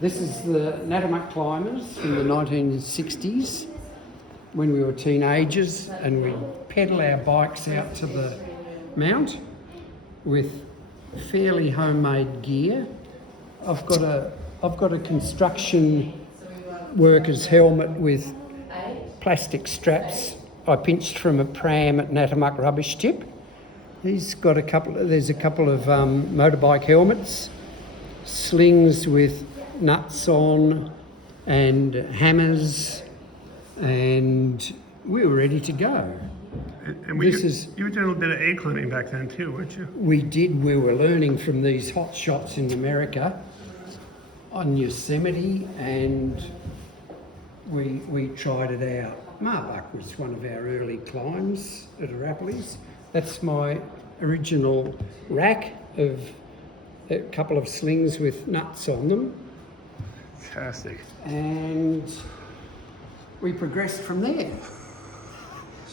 This is the Natimuk climbers from the 1960s when we were teenagers, and we'd pedal our bikes out to the mount with fairly homemade gear. I've got a construction worker's helmet with plastic straps I pinched from a pram at Natimuk rubbish tip. There's a couple of motorbike helmets, slings with nuts on and hammers, and we were ready to go. And you were doing a little bit of aid climbing back then too, weren't you? We did. We were learning from these hot shots in America on Yosemite, and we tried it out. Marbuck was one of our early climbs at Arapiles. That's my original rack of a couple of slings with nuts on them. Fantastic. And we progressed from there.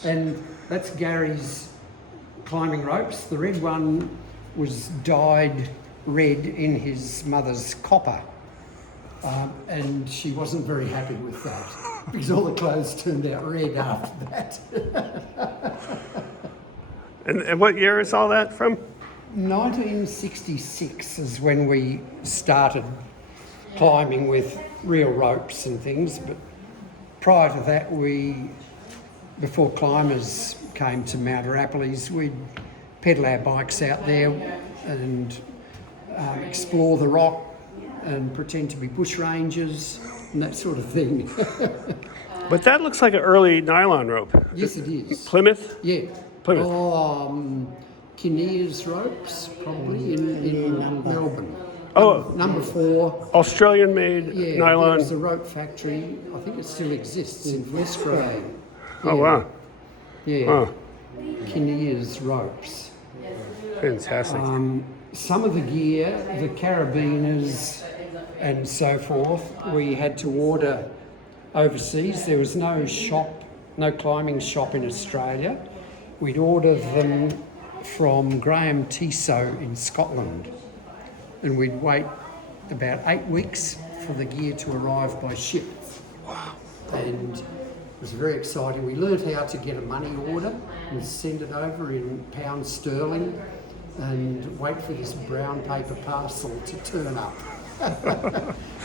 And that's Gary's climbing ropes. The red one was dyed red in his mother's copper. And she wasn't very happy with that because all the clothes turned out red after that. And what year is all that from? 1966 is when we started climbing with real ropes and things, but prior to that, before climbers came to Mount Arapiles, we'd pedal our bikes out there and explore the rock and pretend to be bush rangers and that sort of thing. But that looks like an early nylon rope. Yes, it is. Plymouth? Yeah. Plymouth. Kinnear's ropes, probably, in Melbourne. Oh, Number 4. Australian-made nylon. There was a rope factory. I think it still exists in Australia. Oh, wow. Yeah. Oh, Kinnear's ropes. fantastic. Some of the gear, the carabiners and so forth, we had to order overseas. There was no climbing shop in Australia. We'd order them from Graham Tissot in Scotland, and we'd wait about 8 weeks for the gear to arrive by ship. Wow. And it was very exciting. We learnt how to get a money order and send it over in pounds sterling and wait for this brown paper parcel to turn up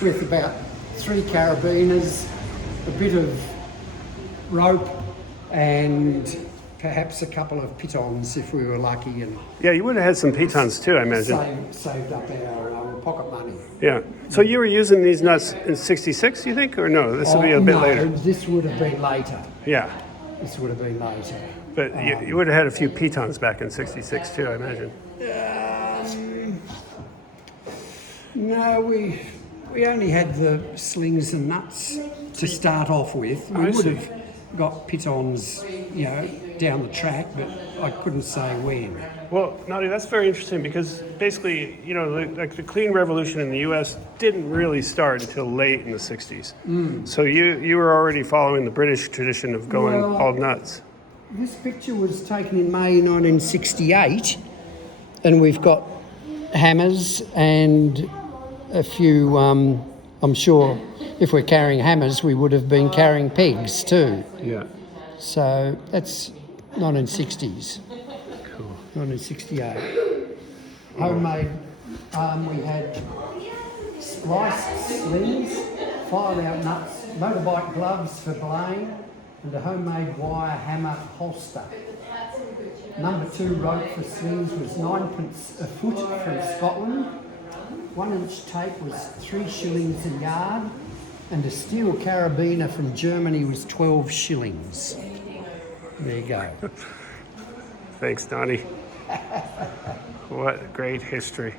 with about 3 carabiners, a bit of rope, and perhaps a couple of pitons if we were lucky, and Yeah, you would have had some pitons too, I imagine. saved up our pocket money. Yeah. So you were using these nuts in '66, you think, or no? This would be a bit no, later. This would have been later. Yeah. This would have been later. But you would have had a few pitons back in '66 too, I imagine. No, we only had the slings and nuts to start off with. We I would see. have got pitons, down the track, but I couldn't say when. Well, Nadi, that's very interesting because basically, the clean revolution in the U.S. didn't really start until late in the '60s. So you were already following the British tradition of going all nuts. This picture was taken in May 1968, and we've got hammers and a few, I'm sure if we're carrying hammers, we would have been carrying pegs too. Yeah. So that's 1960s. Cool. 1968. Homemade, we had spliced slings, filed out nuts, motorbike gloves for belaying, and a homemade wire hammer holster. Number 2 rope for slings was 9p a foot from Scotland. 1-inch tape was 3 shillings a yard, and a steel carabiner from Germany was 12 shillings. There you go. Thanks, Donnie. What great history.